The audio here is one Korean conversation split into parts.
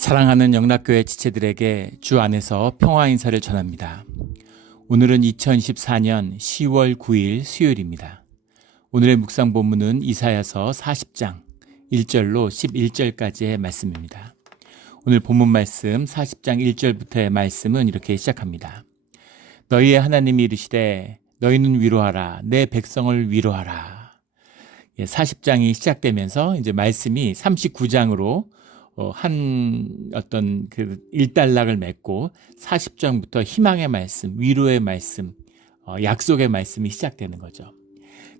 사랑하는 영락교회 지체들에게 주 안에서 평화 인사를 전합니다. 오늘은 2014년 10월 9일 수요일입니다. 오늘의 묵상 본문은 이사야서 40장 1절로 11절까지의 말씀입니다. 오늘 본문 말씀 40장 1절부터의 말씀은 이렇게 시작합니다. 너희의 하나님이 이르시되 너희는 위로하라 내 백성을 위로하라. 40장이 시작되면서 이제 말씀이 39장으로 어, 한 어떤 그 일단락을 맺고 40장부터 희망의 말씀, 위로의 말씀, 어, 약속의 말씀이 시작되는 거죠.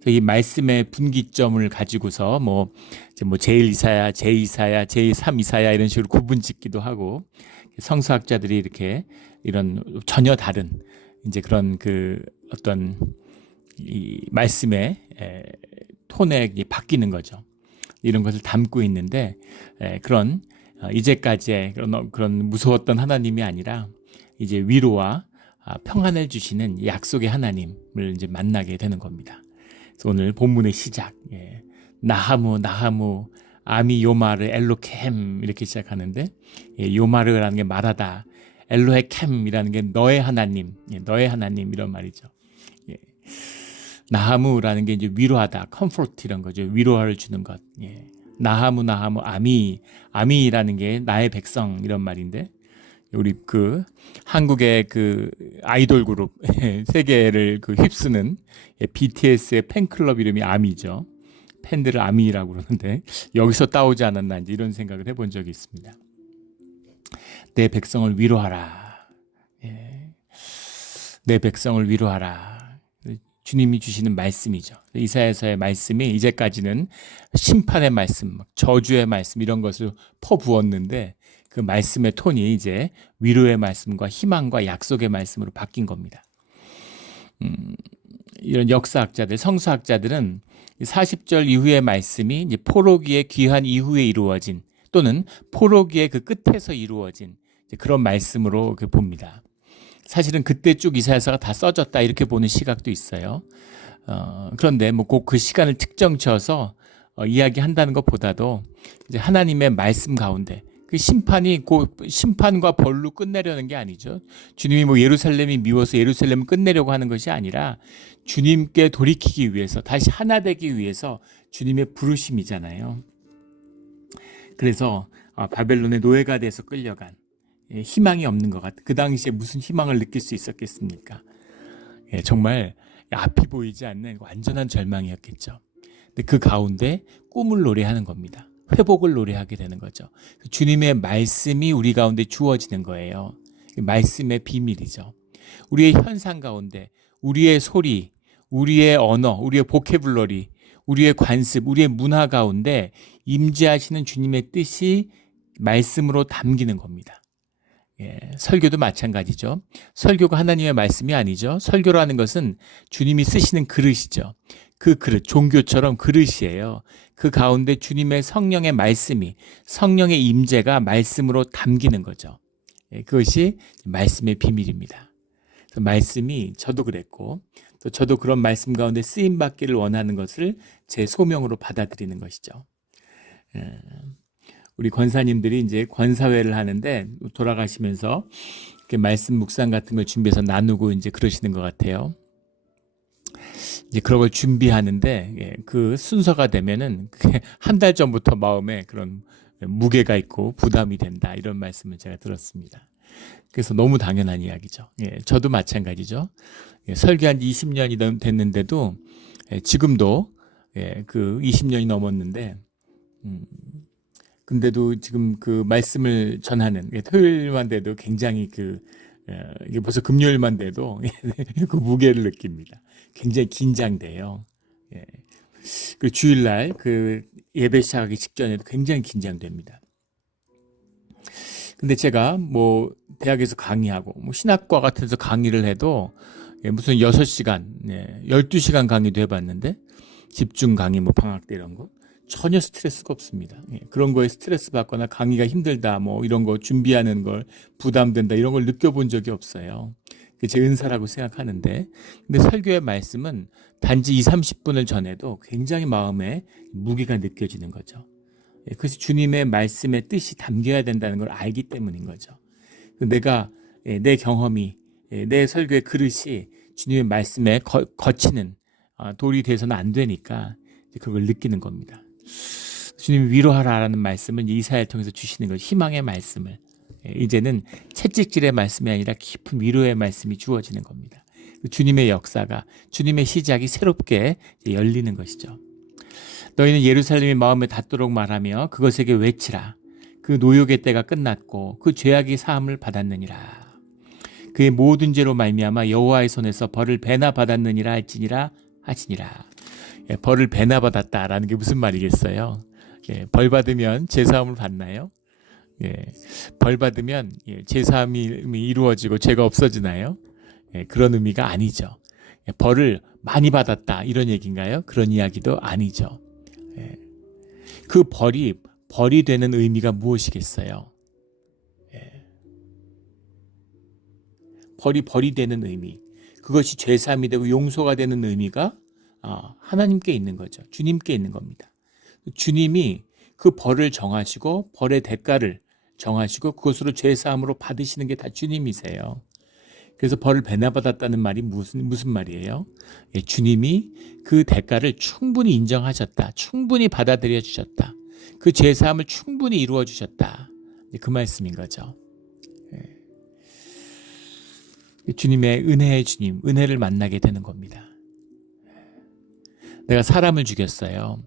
이 말씀의 분기점을 가지고서 뭐, 이제 뭐 제1이사야, 제2이사야, 제3이사야 이런 식으로 구분 짓기도 하고 성서학자들이 이렇게 이런 전혀 다른 이제 그런 그 어떤 이 말씀의 에, 톤이 바뀌는 거죠. 이런 것을 담고 있는데 에, 그런 어, 이제까지의 그런, 어, 그런 무서웠던 하나님이 아니라 이제 위로와 아, 평안을 주시는 약속의 하나님을 이제 만나게 되는 겁니다. 오늘 본문의 시작 예. 나하무 나하무 아미 요마르 엘로캠 이렇게 시작하는데 예, 요마르라는 게 말하다 엘로헤 캠이라는 게 너의 하나님 예, 너의 하나님 이런 말이죠. 예. 나하무라는 게 이제 위로하다, 컴포트 이런 거죠. 위로를 주는 것. 예. 나하무 나하무 아미 아미라는 게 나의 백성 이런 말인데 우리 그 한국의 그 아이돌 그룹 세계를 그 휩쓰는 BTS의 팬클럽 이름이 아미죠. 팬들을 아미라고 그러는데 여기서 따오지 않았나 이제 이런 생각을 해본 적이 있습니다. 내 백성을 위로하라. 예. 내 백성을 위로하라. 주님이 주시는 말씀이죠. 이사야서의 말씀이 이제까지는 심판의 말씀, 저주의 말씀 이런 것을 퍼부었는데 그 말씀의 톤이 이제 위로의 말씀과 희망과 약속의 말씀으로 바뀐 겁니다. 음, 이런 역사학자들, 성서학자들은 40절 이후의 말씀이 포로기의 귀한 이후에 이루어진 또는 포로기의 그 끝에서 이루어진 그런 말씀으로 봅니다. 사실은 그때 쭉 이사야서가 다 써졌다 이렇게 보는 시각도 있어요. 어, 그런데 뭐 꼭 그 시간을 특정 쳐서 어, 이야기한다는 것보다도 이제 하나님의 말씀 가운데 그 심판이 곧 심판과 벌로 끝내려는 게 아니죠. 주님이 뭐 예루살렘이 미워서 예루살렘을 끝내려고 하는 것이 아니라 주님께 돌이키기 위해서 다시 하나 되기 위해서 주님의 부르심이잖아요. 그래서 아, 바벨론의 노예가 돼서 끌려간 예, 희망이 없는 것 같아. 그 당시에 무슨 희망을 느낄 수 있었겠습니까? 예, 정말 앞이 보이지 않는 완전한 절망이었겠죠. 근데 그 가운데 꿈을 노래하는 겁니다. 회복을 노래하게 되는 거죠. 주님의 말씀이 우리 가운데 주어지는 거예요. 말씀의 비밀이죠. 우리의 현상 가운데 우리의 소리, 우리의 언어, 우리의 보케블러리, 우리의 관습, 우리의 문화 가운데 임재하시는 주님의 뜻이 말씀으로 담기는 겁니다. 예, 설교도 마찬가지죠. 설교가 하나님의 말씀이 아니죠. 설교라는 것은 주님이 쓰시는 그릇이죠. 그 그릇, 종교처럼 그릇이에요. 그 가운데 주님의 성령의 말씀이, 성령의 임재가 말씀으로 담기는 거죠. 예, 그것이 말씀의 비밀입니다. 말씀이 저도 그랬고, 또 저도 그런 말씀 가운데 쓰임 받기를 원하는 것을 제 소명으로 받아들이는 것이죠. 예. 우리 권사님들이 이제 권사회를 하는데 돌아가시면서 이렇게 말씀 묵상 같은 걸 준비해서 나누고 이제 그러시는 것 같아요. 이제 그런 걸 준비하는데 예, 그 순서가 되면은 한 달 전부터 마음에 그런 무게가 있고 부담이 된다 이런 말씀을 제가 들었습니다. 그래서 너무 당연한 이야기죠. 예, 저도 마찬가지죠. 예, 설교한 20년이 됐는데도 예, 지금도 예, 그 20년이 넘었는데 음, 근데도 지금 그 말씀을 전하는 토요일만 돼도 굉장히 그 이게 벌써 금요일만 돼도 그 무게를 느낍니다. 굉장히 긴장돼요. 예. 그 주일날 그 예배 시작하기 직전에도 굉장히 긴장됩니다. 근데 제가 뭐 대학에서 강의하고 뭐 신학과 같은 데서 강의를 해도 예, 무슨 6시간, 예, 12시간 강의도 해봤는데 집중 강의 뭐 방학 때 이런 거 전혀 스트레스가 없습니다. 예, 그런 거에 스트레스 받거나 강의가 힘들다, 뭐 이런 거 준비하는 걸 부담된다, 이런 걸 느껴본 적이 없어요. 제 은사라고 생각하는데, 근데 설교의 말씀은 단지 2, 30분을 전해도 굉장히 마음에 무게가 느껴지는 거죠. 예, 그것이 주님의 말씀의 뜻이 담겨야 된다는 걸 알기 때문인 거죠. 내가 예, 내 경험이 예, 내 설교의 그릇이 주님의 말씀에 거, 거치는 아, 돌이 돼서는 안 되니까 그걸 느끼는 겁니다. 주님 위로하라라는 말씀은 이사야를 통해서 주시는 것 희망의 말씀을 예, 이제는 채찍질의 말씀이 아니라 깊은 위로의 말씀이 주어지는 겁니다. 주님의 역사가 주님의 시작이 새롭게 열리는 것이죠. 너희는 예루살렘의 마음에 닿도록 말하며 그것에게 외치라. 그 노역의 때가 끝났고 그 죄악이 사함을 받았느니라. 그의 모든 죄로 말미암아 여호와의 손에서 벌을 배나 받았느니라 할지니라 하시니라. 예, 벌을 배나 받았다라는 게 무슨 말이겠어요? 예, 벌 받으면 죄사함을 받나요? 예, 벌 받으면 예, 죄사함이 이루어지고 죄가 없어지나요? 예, 그런 의미가 아니죠. 예, 벌을 많이 받았다 이런 얘기인가요? 그런 이야기도 아니죠. 예, 그 벌이 벌이 되는 의미가 무엇이겠어요? 예, 벌이 벌이 되는 의미. 그것이 죄사함이 되고 용서가 되는 의미가 아, 하나님께 있는 거죠. 주님께 있는 겁니다. 주님이 그 벌을 정하시고 벌의 대가를 정하시고 그것으로 죄 사함으로 받으시는 게 다 주님이세요. 그래서 벌을 배나받았다는 말이 무슨 무슨 말이에요? 예, 주님이 그 대가를 충분히 인정하셨다. 충분히 받아들여 주셨다. 그 죄 사함을 충분히 이루어 주셨다. 그 말씀인 거죠. 예. 주님의 은혜의 주님, 은혜를 만나게 되는 겁니다. 내가 사람을 죽였어요.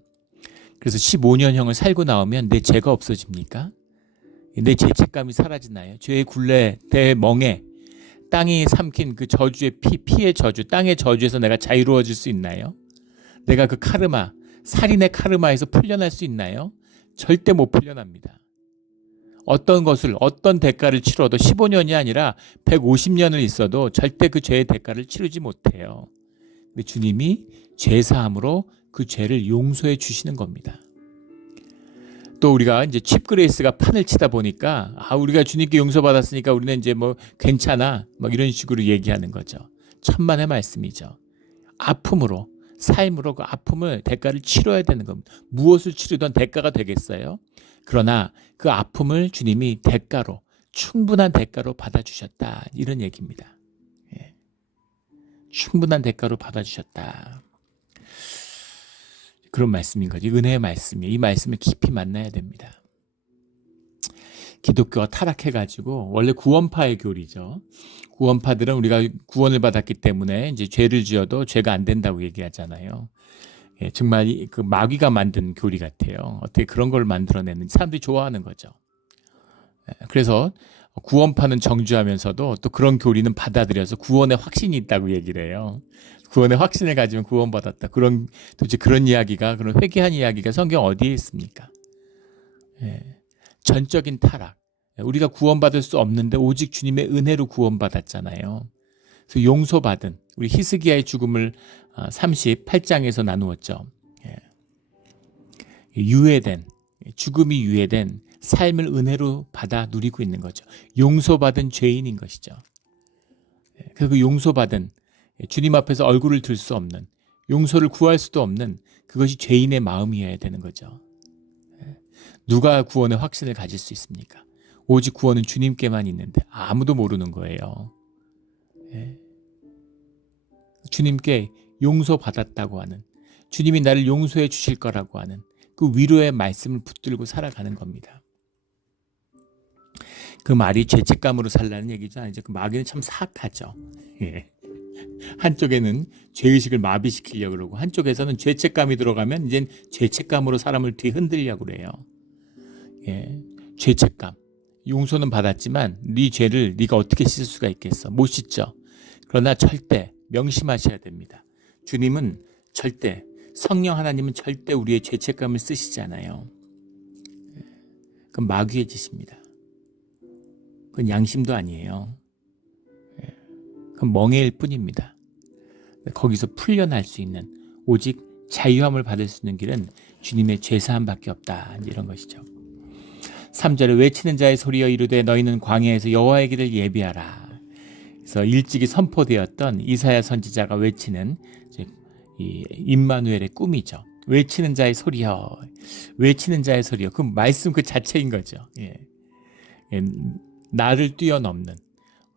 그래서 15년형을 살고 나오면 내 죄가 없어집니까? 내 죄책감이 사라지나요? 죄의 굴레, 대멍에 땅이 삼킨 그 저주의 피, 피의 저주, 땅의 저주에서 내가 자유로워질 수 있나요? 내가 그 카르마, 살인의 카르마에서 풀려날 수 있나요? 절대 못 풀려납니다. 어떤 것을, 어떤 대가를 치러도 15년이 아니라 150년을 있어도 절대 그 죄의 대가를 치르지 못해요. 근데 주님이 죄 사함으로 그 죄를 용서해 주시는 겁니다. 또 우리가 이제 칩그레이스가 판을 치다 보니까 아 우리가 주님께 용서받았으니까 우리는 이제 뭐 괜찮아 막 이런 식으로 얘기하는 거죠. 천만의 말씀이죠. 아픔으로 삶으로 그 아픔을 대가를 치러야 되는 겁니다. 무엇을 치르던 대가가 되겠어요? 그러나 그 아픔을 주님이 대가로 충분한 대가로 받아주셨다 이런 얘기입니다. 예. 충분한 대가로 받아주셨다. 그런 말씀인 거지. 은혜의 말씀이. 이 말씀을 깊이 만나야 됩니다. 기독교가 타락해가지고, 원래 구원파의 교리죠. 구원파들은 우리가 구원을 받았기 때문에 이제 죄를 지어도 죄가 안 된다고 얘기하잖아요. 예, 정말 그 마귀가 만든 교리 같아요. 어떻게 그런 걸 만들어내는 사람들이 좋아하는 거죠. 예, 그래서 구원파는 정주하면서도 또 그런 교리는 받아들여서 구원의 확신이 있다고 얘기를 해요. 구원의 확신을 가지면 구원받았다. 그런 도대체 그런 이야기가 그런 회개한 이야기가 성경 어디에 있습니까? 예, 전적인 타락. 우리가 구원받을 수 없는데 오직 주님의 은혜로 구원받았잖아요. 그래서 용서받은 우리 히스기야의 죽음을 38장에서 나누었죠. 예. 유예된 죽음이 유예된 삶을 은혜로 받아 누리고 있는 거죠. 용서받은 죄인인 것이죠. 예, 그리고 용서받은 예, 주님 앞에서 얼굴을 들 수 없는 용서를 구할 수도 없는 그것이 죄인의 마음이어야 되는 거죠. 예, 누가 구원의 확신을 가질 수 있습니까? 오직 구원은 주님께만 있는데 아무도 모르는 거예요. 예. 주님께 용서받았다고 하는 주님이 나를 용서해 주실 거라고 하는 그 위로의 말씀을 붙들고 살아가는 겁니다. 그 말이 죄책감으로 살라는 얘기죠. 아니죠. 그 마귀는 참 사악하죠. 예. 한쪽에는 죄의식을 마비시키려고 그러고 한쪽에서는 죄책감이 들어가면 이제 죄책감으로 사람을 뒤흔들려고 그래요. 예. 죄책감. 용서는 받았지만 네 죄를 네가 어떻게 씻을 수가 있겠어? 못 씻죠. 그러나 절대 명심하셔야 됩니다. 주님은 절대 성령 하나님은 절대 우리의 죄책감을 쓰시지 않아요. 예. 그건 마귀의 짓입니다. 그건 양심도 아니에요. 예. 그건 멍해일 뿐입니다. 거기서 풀려날 수 있는 오직 자유함을 받을 수 있는 길은 주님의 죄사함밖에 없다. 이런 것이죠. 3절에 외치는 자의 소리여 이르되 너희는 광야에서 여호와의 길을 예비하라. 그래서 일찍이 선포되었던 이사야 선지자가 외치는 이 임마누엘의 꿈이죠. 외치는 자의 소리여. 외치는 자의 소리여. 그 말씀 그 자체인 거죠. 예. 예, 나를 뛰어넘는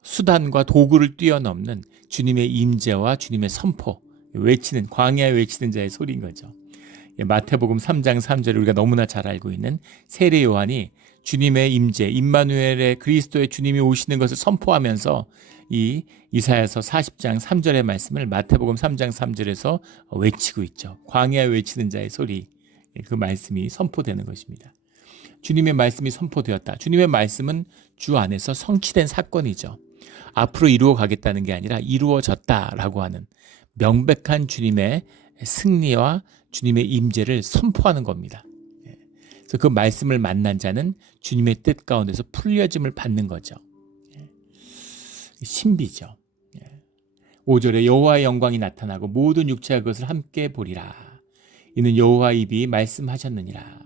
수단과 도구를 뛰어넘는 주님의 임재와 주님의 선포, 외치는 광야에 외치는 자의 소리인 거죠. 예, 마태복음 3장 3절을 우리가 너무나 잘 알고 있는 세례 요한이 주님의 임재, 임마누엘의 그리스도의 주님이 오시는 것을 선포하면서 이 이사야서 40장 3절의 말씀을 마태복음 3장 3절에서 외치고 있죠. 광야에 외치는 자의 소리, 예, 그 말씀이 선포되는 것입니다. 주님의 말씀이 선포되었다. 주님의 말씀은 주 안에서 성취된 사건이죠. 앞으로 이루어 가겠다는 게 아니라 이루어졌다라고 하는 명백한 주님의 승리와 주님의 임재를 선포하는 겁니다. 예. 그래서 그 말씀을 만난 자는 주님의 뜻 가운데서 풀려짐을 받는 거죠. 예. 신비죠. 5절에 여호와의 영광이 나타나고 모든 육체가 그것을 함께 보리라. 이는 여호와 입이 말씀하셨느니라.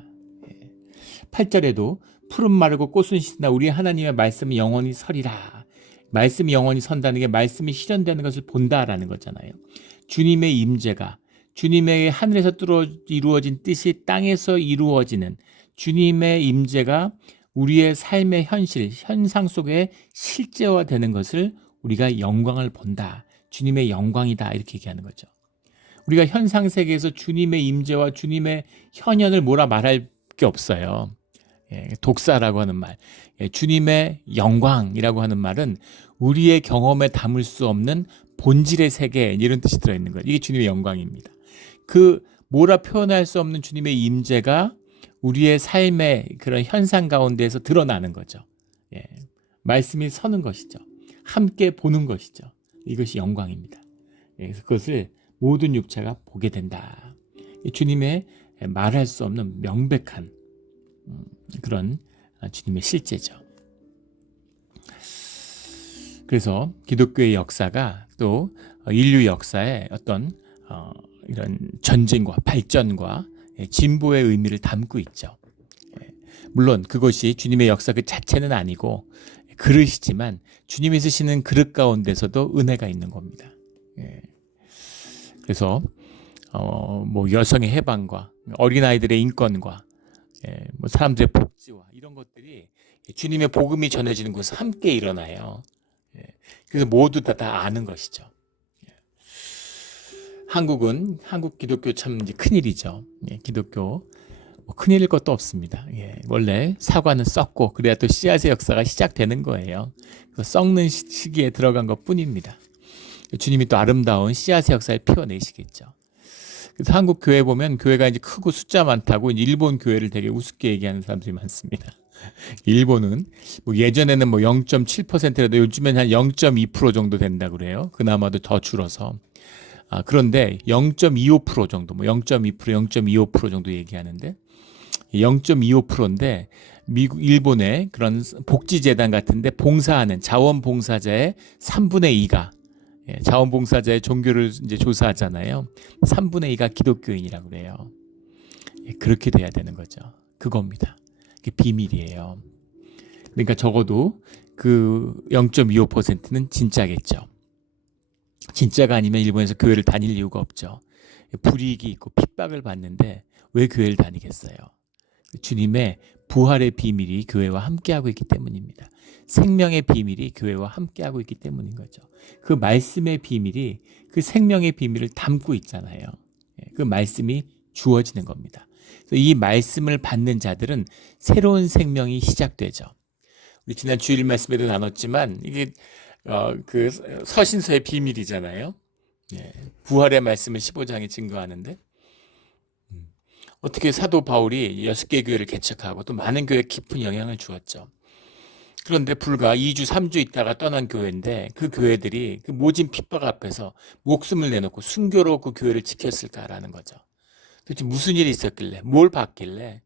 8절에도 푸른 마르고 꽃은 시드나 우리 하나님의 말씀이 영원히 서리라. 말씀이 영원히 선다는 게 말씀이 실현되는 것을 본다라는 거잖아요. 주님의 임재가 주님의 하늘에서 뚫어 이루어진 뜻이 땅에서 이루어지는 주님의 임재가 우리의 삶의 현실, 현상 속에 실제화되는 것을 우리가 영광을 본다. 주님의 영광이다. 이렇게 얘기하는 거죠. 우리가 현상 세계에서 주님의 임재와 주님의 현현을 뭐라 말할 게 없어요. 예, 독사라고 하는 말, 예, 주님의 영광이라고 하는 말은 우리의 경험에 담을 수 없는 본질의 세계 이런 뜻이 들어있는 거예요. 이게 주님의 영광입니다. 그 뭐라 표현할 수 없는 주님의 임재가 우리의 삶의 그런 현상 가운데에서 드러나는 거죠. 예, 말씀이 서는 것이죠. 함께 보는 것이죠. 이것이 영광입니다. 예, 그래서 그것을 모든 육체가 보게 된다. 주님의 말할 수 없는 명백한 음, 그런 주님의 실제죠. 그래서 기독교의 역사가 또 인류 역사의 어떤 어, 이런 전쟁과 발전과 진보의 의미를 담고 있죠. 예, 물론 그것이 주님의 역사 그 자체는 아니고 그릇이지만 주님이 쓰시는 그릇 가운데서도 은혜가 있는 겁니다. 예. 그래서 어, 뭐 여성의 해방과 어린아이들의 인권과 예, 뭐 사람들의 복지와 이런 것들이 주님의 복음이 전해지는 곳에 함께 일어나요. 예, 그래서 모두 다, 다 아는 것이죠. 예. 한국은 한국 기독교 참 큰일이죠. 예, 기독교 뭐 큰일일 것도 없습니다. 예, 원래 사과는 썩고 그래야 또 씨앗의 역사가 시작되는 거예요. 썩는 시기에 들어간 것 뿐입니다. 주님이 또 아름다운 씨앗의 역사를 피워내시겠죠. 그래서 한국 교회 보면 교회가 이제 크고 숫자 많다고 일본 교회를 되게 우습게 얘기하는 사람들이 많습니다. 일본은 뭐 예전에는 뭐 0.7%라도 요즘엔 한 0.2% 정도 된다 그래요. 그나마도 더 줄어서. 아, 그런데 0.25% 정도, 뭐 0.2%, 0.25% 정도 얘기하는데 0.25%인데 미국, 일본의 그런 복지재단 같은데 봉사하는 자원봉사자의 3분의 2가 예, 자원봉사자의 종교를 이제 조사하잖아요. 3분의 2가 기독교인이라고 그래요. 예, 그렇게 돼야 되는 거죠. 그겁니다. 그게 비밀이에요. 그러니까 적어도 그 0.25%는 진짜겠죠. 진짜가 아니면 일본에서 교회를 다닐 이유가 없죠. 불이익이 있고 핍박을 받는데 왜 교회를 다니겠어요? 주님의 부활의 비밀이 교회와 함께하고 있기 때문입니다. 생명의 비밀이 교회와 함께하고 있기 때문인 거죠. 그 말씀의 비밀이 그 생명의 비밀을 담고 있잖아요. 예, 그 말씀이 주어지는 겁니다. 이 말씀을 받는 자들은 새로운 생명이 시작되죠. 우리 지난 주일 말씀에도 나눴지만 이게 어, 그 서신서의 비밀이잖아요. 예, 부활의 말씀을 15장에 증거하는데 음, 어떻게 사도 바울이 여섯 개 교회를 개척하고 또 많은 교회에 깊은 영향을 주었죠. 그런데 불과 2주, 3주 있다가 떠난 교회인데 그 교회들이 그 모진 핍박 앞에서 목숨을 내놓고 순교로 그 교회를 지켰을까라는 거죠. 도대체 무슨 일이 있었길래, 뭘 받길래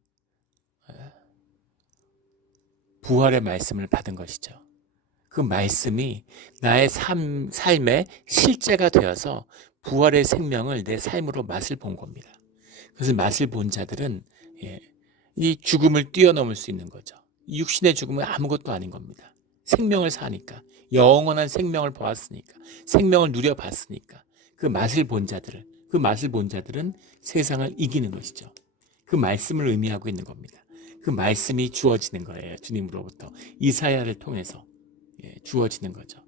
부활의 말씀을 받은 것이죠. 그 말씀이 나의 삶, 삶의 실제가 되어서 부활의 생명을 내 삶으로 맛을 본 겁니다. 그래서 맛을 본 자들은 예, 이 죽음을 뛰어넘을 수 있는 거죠. 육신의 죽음은 아무것도 아닌 겁니다. 생명을 사니까 영원한 생명을 보았으니까 생명을 누려봤으니까 그 맛을 본 자들을 그 맛을 본 자들은 세상을 이기는 것이죠. 그 말씀을 의미하고 있는 겁니다. 그 말씀이 주어지는 거예요. 주님으로부터 이사야를 통해서 예, 주어지는 거죠.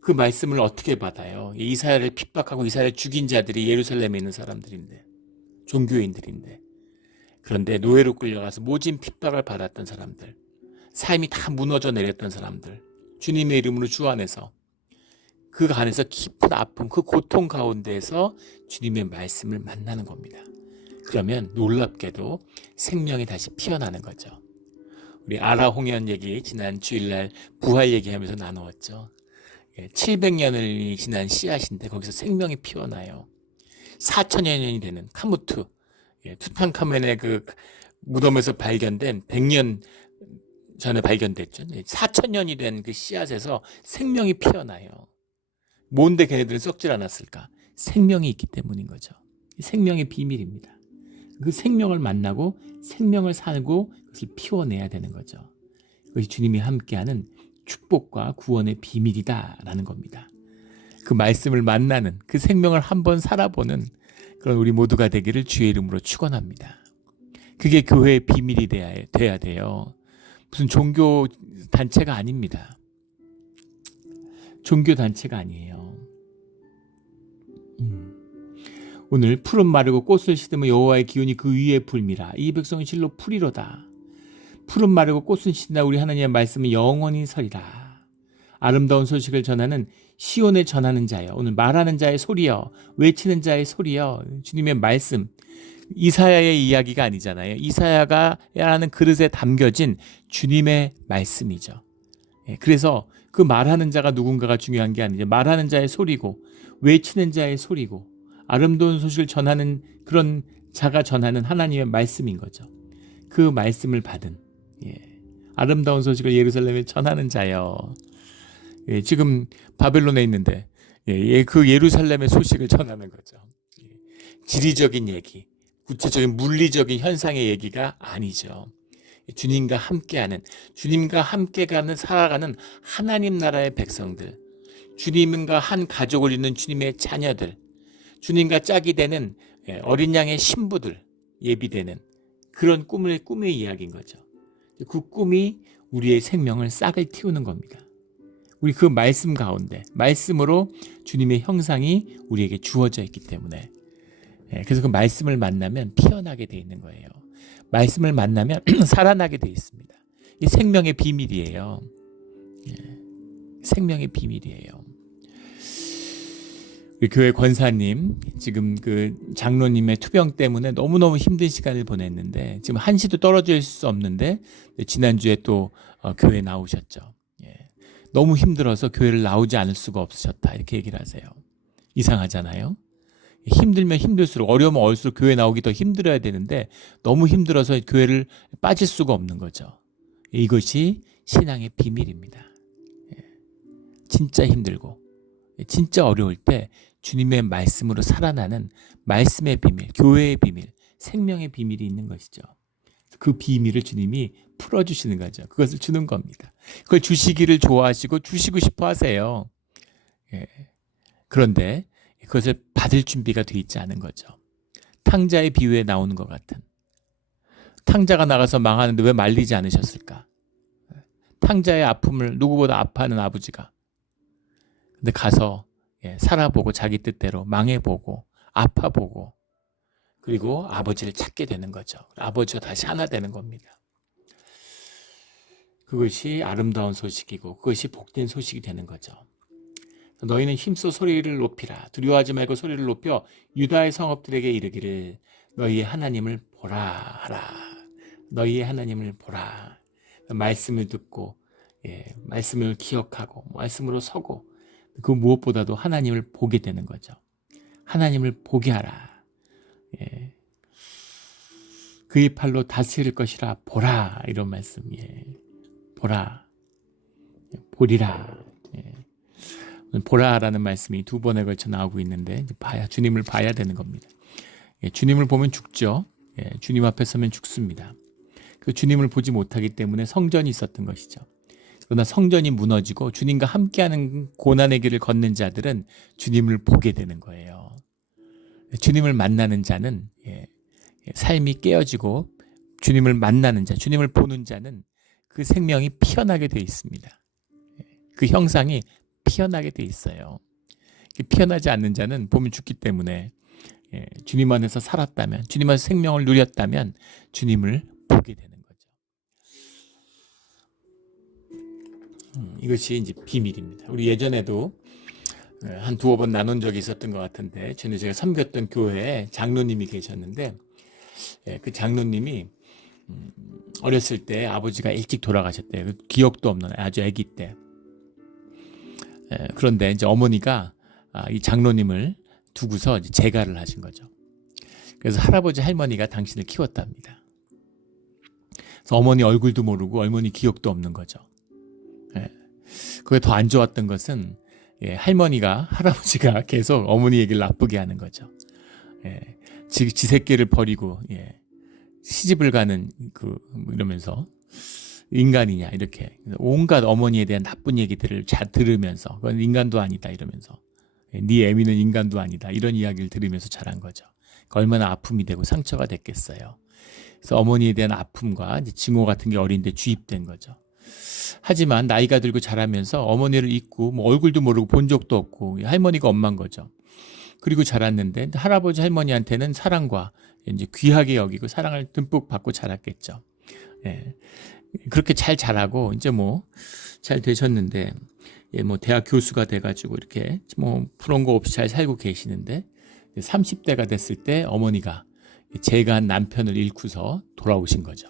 그 말씀을 어떻게 받아요? 이사야를 핍박하고 이사야를 죽인 자들이 예루살렘에 있는 사람들인데 종교인들인데 그런데 노예로 끌려가서 모진 핍박을 받았던 사람들 삶이 다 무너져 내렸던 사람들 주님의 이름으로 주 안에서 그 안에서 깊은 아픔 그 고통 가운데에서 주님의 말씀을 만나는 겁니다. 그러면 놀랍게도 생명이 다시 피어나는 거죠. 우리 아라 홍연 얘기 지난 주일날 부활 얘기하면서 나누었죠. 700년을 지난 씨앗인데 거기서 생명이 피어나요. 4천여 년이 되는 카무트 예, 투탕카멘의 그 무덤에서 발견된 100년 전에 발견됐죠. 4천년이 된 그 씨앗에서 생명이 피어나요. 뭔데 걔네들은 썩질 않았을까? 생명이 있기 때문인 거죠. 생명의 비밀입니다. 그 생명을 만나고 생명을 살고 그것을 피워내야 되는 거죠. 그것이 주님이 함께하는 축복과 구원의 비밀이다라는 겁니다. 그 말씀을 만나는 그 생명을 한번 살아보는 그런 우리 모두가 되기를 주의 이름으로 축원합니다. 그게 교회의 비밀이 돼야, 돼요. 무슨 종교 단체가 아닙니다. 종교 단체가 아니에요. 음. 오늘 푸른 마르고 꽃을 시드면 여호와의 기운이 그 위에 불미라. 이 백성은 실로 풀이로다. 푸른 마르고 꽃은 시드나 우리 하나님의 말씀은 영원히 서리라. 아름다운 소식을 전하는 시온에 전하는 자여. 오늘 말하는 자의 소리여. 외치는 자의 소리여. 주님의 말씀. 이사야의 이야기가 아니잖아요. 이사야가 하는 그릇에 담겨진 주님의 말씀이죠. 예, 그래서 그 말하는 자가 누군가가 중요한 게 아니죠. 말하는 자의 소리고 외치는 자의 소리고 아름다운 소식을 전하는 그런 자가 전하는 하나님의 말씀인 거죠. 그 말씀을 받은 예, 아름다운 소식을 예루살렘에 전하는 자요. 예, 지금 바벨론에 있는데 예, 그 예루살렘의 소식을 전하는 거죠. 예, 지리적인 얘기, 구체적인 물리적인 현상의 얘기가 아니죠. 주님과 함께하는 주님과 함께 가는 살아가는 하나님 나라의 백성들, 주님과 한 가족을 잇는 주님의 자녀들, 주님과 짝이 되는 예, 어린 양의 신부들 예비되는 그런 꿈을 꿈의 이야기인 거죠. 그 꿈이 우리의 생명을 싹을 틔우는 겁니다. 우리 그 말씀 가운데 말씀으로 주님의 형상이 우리에게 주어져 있기 때문에 예, 그래서 그 말씀을 만나면 피어나게 돼 있는 거예요. 말씀을 만나면 살아나게 돼 있습니다. 이 생명의 비밀이에요. 예, 생명의 비밀이에요. 우리 교회 권사님 지금 그 장로님의 투병 때문에 너무너무 힘든 시간을 보냈는데 지금 한시도 떨어질 수 없는데 지난주에 또 어, 교회 나오셨죠. 예. 너무 힘들어서 교회를 나오지 않을 수가 없으셨다 이렇게 얘기를 하세요. 이상하잖아요. 힘들면 힘들수록 어려우면 얼수록 교회 나오기 더 힘들어야 되는데 너무 힘들어서 교회를 빠질 수가 없는 거죠. 이것이 신앙의 비밀입니다. 예. 진짜 힘들고 진짜 어려울 때 주님의 말씀으로 살아나는 말씀의 비밀, 교회의 비밀, 생명의 비밀이 있는 것이죠. 그 비밀을 주님이 풀어주시는 거죠. 그것을 주는 겁니다. 그걸 주시기를 좋아하시고 주시고 싶어 하세요. 예. 그런데 그것을 받을 준비가 돼 있지 않은 거죠. 탕자의 비유에 나오는 것 같은. 탕자가 나가서 망하는데 왜 말리지 않으셨을까? 탕자의 아픔을 누구보다 아파하는 아버지가. 근데 가서 예, 살아보고 자기 뜻대로 망해보고 아파보고 그리고 아버지를 찾게 되는 거죠. 아버지가 다시 하나 되는 겁니다. 그것이 아름다운 소식이고 그것이 복된 소식이 되는 거죠. 너희는 힘써 소리를 높이라. 두려워하지 말고 소리를 높여 유다의 성읍들에게 이르기를 너희의 하나님을 보라 하라. 너희의 하나님을 보라. 말씀을 듣고 예, 말씀을 기억하고 말씀으로 서고 그 무엇보다도 하나님을 보게 되는 거죠. 하나님을 보게 하라. 예. 그의 팔로 다스릴 것이라 보라 이런 말씀. 예. 보라. 보리라. 예. 보라라는 말씀이 두 번에 걸쳐 나오고 있는데 봐야 주님을 봐야 되는 겁니다. 예. 주님을 보면 죽죠. 예. 주님 앞에 서면 죽습니다. 그 주님을 보지 못하기 때문에 성전이 있었던 것이죠. 그러나 성전이 무너지고 주님과 함께하는 고난의 길을 걷는 자들은 주님을 보게 되는 거예요. 주님을 만나는 자는 예, 예, 삶이 깨어지고 주님을 만나는 자, 주님을 보는 자는 그 생명이 피어나게 돼 있습니다. 예, 그 형상이 피어나게 돼 있어요. 피어나지 않는 자는 보면 죽기 때문에 예, 주님 안에서 살았다면, 주님 안에서 생명을 누렸다면 주님을 보게 되는 거죠. 음, 이것이 이제 비밀입니다. 우리 예전에도 예, 한 두어 번 나눈 적이 있었던 것 같은데, 전에 제가 섬겼던 교회에 장로님이 계셨는데, 예, 그 장로님이 음, 어렸을 때 아버지가 일찍 돌아가셨대요. 그 기억도 없는 아주 아기 때. 예, 그런데 이제 어머니가 아, 이 장로님을 두고서 이제 재가를 하신 거죠. 그래서 할아버지 할머니가 당신을 키웠답니다. 그래서 어머니 얼굴도 모르고 어머니 기억도 없는 거죠. 예. 그게 더 안 좋았던 것은 예, 할머니가 할아버지가 계속 어머니 얘기를 나쁘게 하는 거죠. 예, 지, 지 새끼를 버리고 예, 시집을 가는 그 이러면서 인간이냐 이렇게 온갖 어머니에 대한 나쁜 얘기들을 잘 들으면서 그건 인간도 아니다 이러면서 예, 네 애미는 인간도 아니다 이런 이야기를 들으면서 자란 거죠. 그러니까 얼마나 아픔이 되고 상처가 됐겠어요. 그래서 어머니에 대한 아픔과 증오 같은 게 어린데 주입된 거죠. 하지만 나이가 들고 자라면서 어머니를 잊고 뭐 얼굴도 모르고 본 적도 없고 할머니가 엄만 거죠. 그리고 자랐는데 할아버지 할머니한테는 사랑과 이제 귀하게 여기고 사랑을 듬뿍 받고 자랐겠죠. 예. 그렇게 잘 자라고 이제 뭐 잘 되셨는데 예, 뭐 대학 교수가 돼가지고 이렇게 뭐 그런 거 없이 잘 살고 계시는데 30대가 됐을 때 어머니가 제가 한 남편을 잃고서 돌아오신 거죠.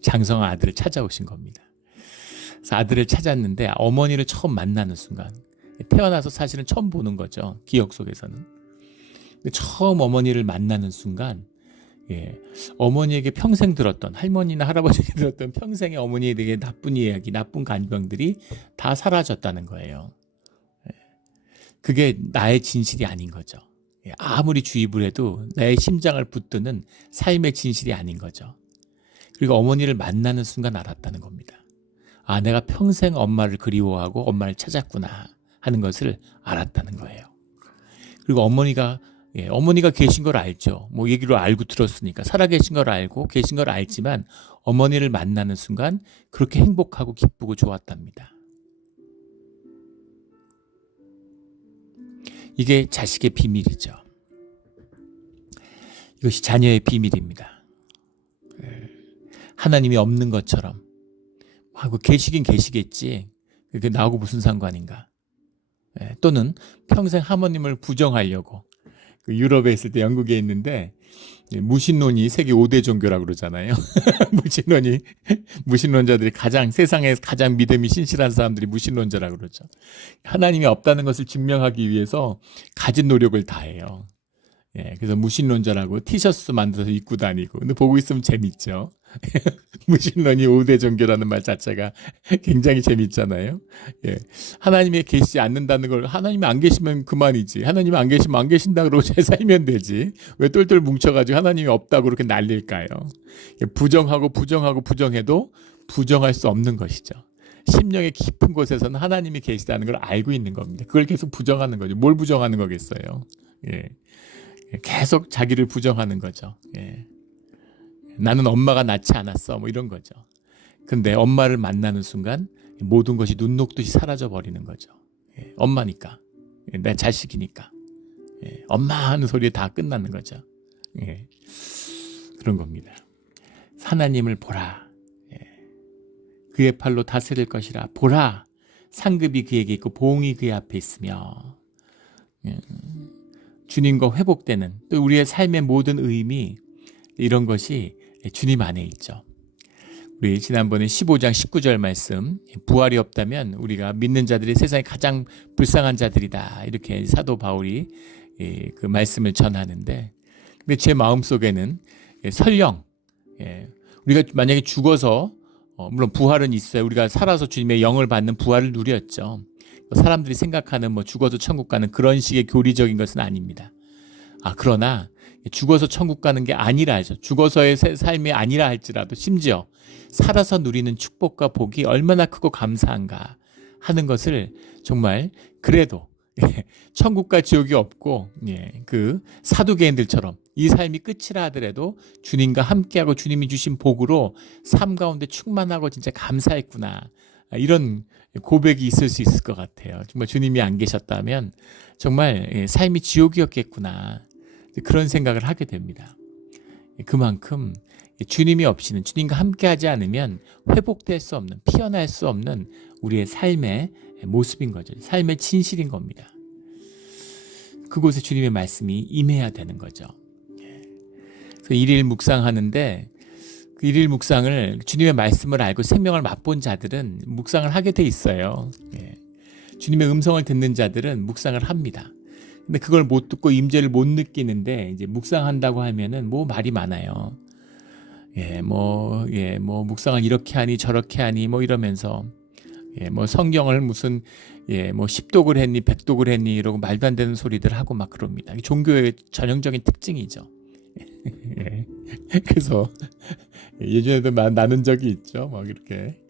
예. 장성 아들을 찾아오신 겁니다. 그래서 아들을 찾았는데 어머니를 처음 만나는 순간 태어나서 사실은 처음 보는 거죠. 기억 속에서는. 처음 어머니를 만나는 순간 예, 어머니에게 평생 들었던 할머니나 할아버지에게 들었던 평생의 어머니에 대해 나쁜 이야기, 나쁜 간병들이 다 사라졌다는 거예요. 예, 그게 나의 진실이 아닌 거죠. 예, 아무리 주입을 해도 나의 심장을 붙드는 삶의 진실이 아닌 거죠. 그리고 어머니를 만나는 순간 알았다는 겁니다. 아, 내가 평생 엄마를 그리워하고 엄마를 찾았구나 하는 것을 알았다는 거예요. 그리고 어머니가 예, 어머니가 계신 걸 알죠. 뭐 얘기로 알고 들었으니까 살아 계신 걸 알고 계신 걸 알지만 어머니를 만나는 순간 그렇게 행복하고 기쁘고 좋았답니다. 이게 자식의 비밀이죠. 이것이 자녀의 비밀입니다. 예, 하나님이 없는 것처럼 하고 계시긴 계시겠지. 그게 나하고 무슨 상관인가? 예, 또는 평생 하모님을 부정하려고 그 유럽에 있을 때 영국에 있는데 무신론이 세계 5대 종교라고 그러잖아요. 무신론이 무신론자들이 가장 세상에 가장 믿음이 신실한 사람들이 무신론자라고 그러죠. 하나님이 없다는 것을 증명하기 위해서 가진 노력을 다해요. 예, 그래서 무신론자라고 티셔츠 만들어서 입고 다니고. 근데 보고 있으면 재밌죠. 무신론이 5대 종교라는 말 자체가 굉장히 재밌잖아요. 예. 하나님이 계시지 않는다는 걸 하나님이 안 계시면 그만이지. 하나님이 안 계시면 안 계신다 그러고 잘 살면 되지. 왜 똘똘 뭉쳐가지고 하나님이 없다고 그렇게 난릴까요? 예, 부정하고 부정하고 부정해도 부정할 수 없는 것이죠. 심령의 깊은 곳에서는 하나님이 계시다는 걸 알고 있는 겁니다. 그걸 계속 부정하는 거죠. 뭘 부정하는 거겠어요? 예. 계속 자기를 부정하는 거죠. 예. 나는 엄마가 낳지 않았어. 뭐 이런 거죠. 근데 엄마를 만나는 순간 모든 것이 눈 녹듯이 사라져 버리는 거죠. 예. 엄마니까. 예. 내 자식이니까. 예. 엄마 하는 소리에 다 끝나는 거죠. 예. 그런 겁니다. 하나님을 보라. 예. 그의 팔로 다스릴 것이라. 보라. 상급이 그에게 있고 보응이 그의 앞에 있으며. 예. 주님과 회복되는 또 우리의 삶의 모든 의미 이런 것이 주님 안에 있죠. 우리 지난번에 15장 19절 말씀 부활이 없다면 우리가 믿는 자들이 세상에 가장 불쌍한 자들이다 이렇게 사도 바울이 그 말씀을 전하는데 근데 제 마음 속에는 설령 우리가 만약에 죽어서 어, 물론 부활은 있어요. 우리가 살아서 주님의 영을 받는 부활을 누렸죠. 사람들이 생각하는 뭐 죽어서 천국 가는 그런 식의 교리적인 것은 아닙니다. 아, 그러나 죽어서 천국 가는 게 아니라죠. 죽어서의 삶이 아니라 할지라도 심지어 살아서 누리는 축복과 복이 얼마나 크고 감사한가 하는 것을 정말 그래도 천국과 지옥이 없고 예, 그 사두개인들처럼 이 삶이 끝이라 하더라도 주님과 함께하고 주님이 주신 복으로 삶 가운데 충만하고 진짜 감사했구나 아, 이런 고백이 있을 수 있을 것 같아요. 정말 주님이 안 계셨다면 정말 예, 삶이 지옥이었겠구나 그런 생각을 하게 됩니다. 예, 그만큼 주님이 없이는 주님과 함께하지 않으면 회복될 수 없는 피어날 수 없는 우리의 삶의 모습인 거죠. 삶의 진실인 겁니다. 그곳에 주님의 말씀이 임해야 되는 거죠. 예. 그래서 일일 묵상하는데 그 일일 묵상을 주님의 말씀을 알고 생명을 맛본 자들은 묵상을 하게 돼 있어요. 예. 주님의 음성을 듣는 자들은 묵상을 합니다. 근데 그걸 못 듣고 임재를 못 느끼는데 이제 묵상한다고 하면은 뭐 말이 많아요. 예, 뭐, 예, 뭐, 묵상을 이렇게 하니 저렇게 하니 뭐 이러면서 예, 뭐 성경을 무슨 예, 뭐 십독을 했니 백독을 했니 이러고 말도 안 되는 소리들 하고 막 그럽니다. 종교의 전형적인 특징이죠. 예. 그래서 예전에도 나, 나눈 적이 있죠. 막 이렇게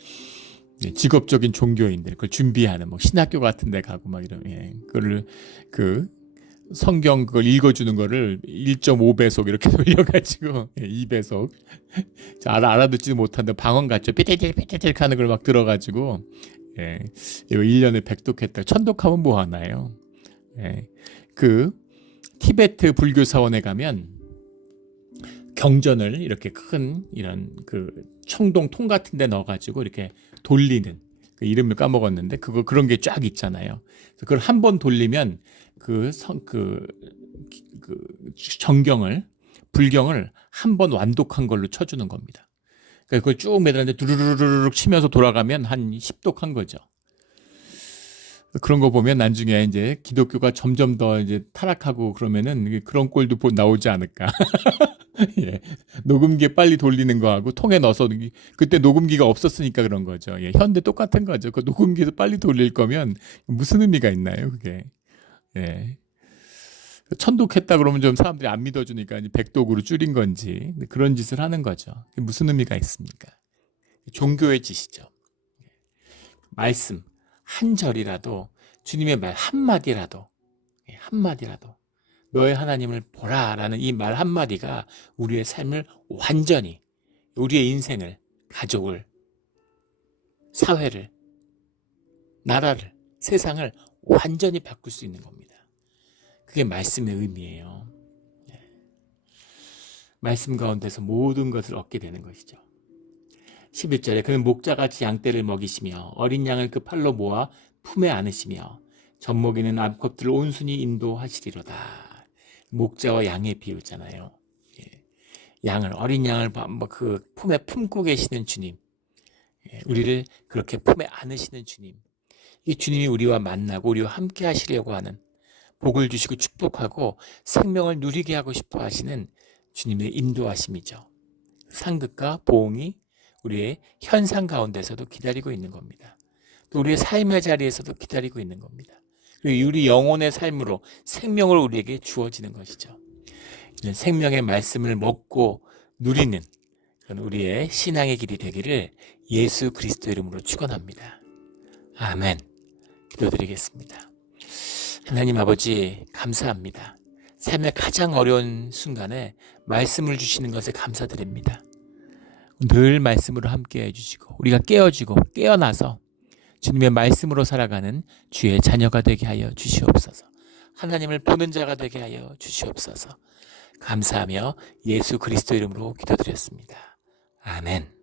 예, 직업적인 종교인들 그걸 준비하는 뭐 신학교 같은 데 가고 막 이런 예, 그거를 그 성경 그걸 읽어주는 거를 1.5배속 이렇게 돌려가지고 예, 2배속. 알아, 알아듣지도 못한데 방언 같죠? 삐띠띠 삐띠띠 하는 걸 막 들어가지고 예, 이거 1년에 100독했다. 천독하면 뭐 하나요? 예, 그 티베트 불교 사원에 가면 경전을 이렇게 큰 이런 그 청동 통 같은 데 넣어가지고 이렇게 돌리는 그 이름을 까먹었는데 그거 그런 게 쫙 있잖아요. 그걸 한 번 돌리면 그 성 그 그 정경을 불경을 한 번 완독한 걸로 쳐주는 겁니다. 그러니까 그걸 쭉 매달는데 두루루루룩 치면서 돌아가면 한 10독 한 거죠. 그런 거 보면 나중에 이제 기독교가 점점 더 이제 타락하고 그러면은 그런 꼴도 보- 나오지 않을까. 예. 녹음기 빨리 돌리는 거하고 통에 넣어서 그때 녹음기가 없었으니까 그런 거죠. 예. 현대 똑같은 거죠. 그 녹음기도 빨리 돌릴 거면 무슨 의미가 있나요, 그게? 예. 천독했다 그러면 좀 사람들이 안 믿어주니까 이제 백독으로 줄인 건지 그런 짓을 하는 거죠. 무슨 의미가 있습니까? 종교의 짓이죠. 말씀 한 절이라도 주님의 말 한마디라도 예, 한마디라도 너의 하나님을 보라라는 이 말 한마디가 우리의 삶을 완전히 우리의 인생을 가족을 사회를 나라를 세상을 완전히 바꿀 수 있는 겁니다. 그게 말씀의 의미예요. 예. 말씀 가운데서 모든 것을 얻게 되는 것이죠. 11절에 그는 목자같이 양떼를 먹이시며 어린 양을 그 팔로 모아 품에 안으시며 젖먹이는 암컷들을 온순히 인도하시리로다. 목자와 양의 비유잖아요. 예. 양을 어린 양을 뭐그 품에 품고 계시는 주님, 예. 우리를 그렇게 품에 안으시는 주님. 이 주님이 우리와 만나고 우리와 함께 하시려고 하는 복을 주시고 축복하고 생명을 누리게 하고 싶어 하시는 주님의 인도하심이죠. 상급과 보응이 우리의 현상 가운데서도 기다리고 있는 겁니다. 또 우리의 삶의 자리에서도 기다리고 있는 겁니다. 그리고 우리 영혼의 삶으로 생명을 우리에게 주어지는 것이죠. 생명의 말씀을 먹고 누리는 우리의 신앙의 길이 되기를 예수 그리스도 이름으로 축원합니다. 아멘. 기도드리겠습니다. 하나님 아버지 감사합니다. 삶의 가장 어려운 순간에 말씀을 주시는 것에 감사드립니다. 늘 말씀으로 함께 해주시고 우리가 깨어지고 깨어나서 주님의 말씀으로 살아가는 주의 자녀가 되게 하여 주시옵소서. 하나님을 보는 자가 되게 하여 주시옵소서. 감사하며 예수 그리스도 이름으로 기도드렸습니다. 아멘.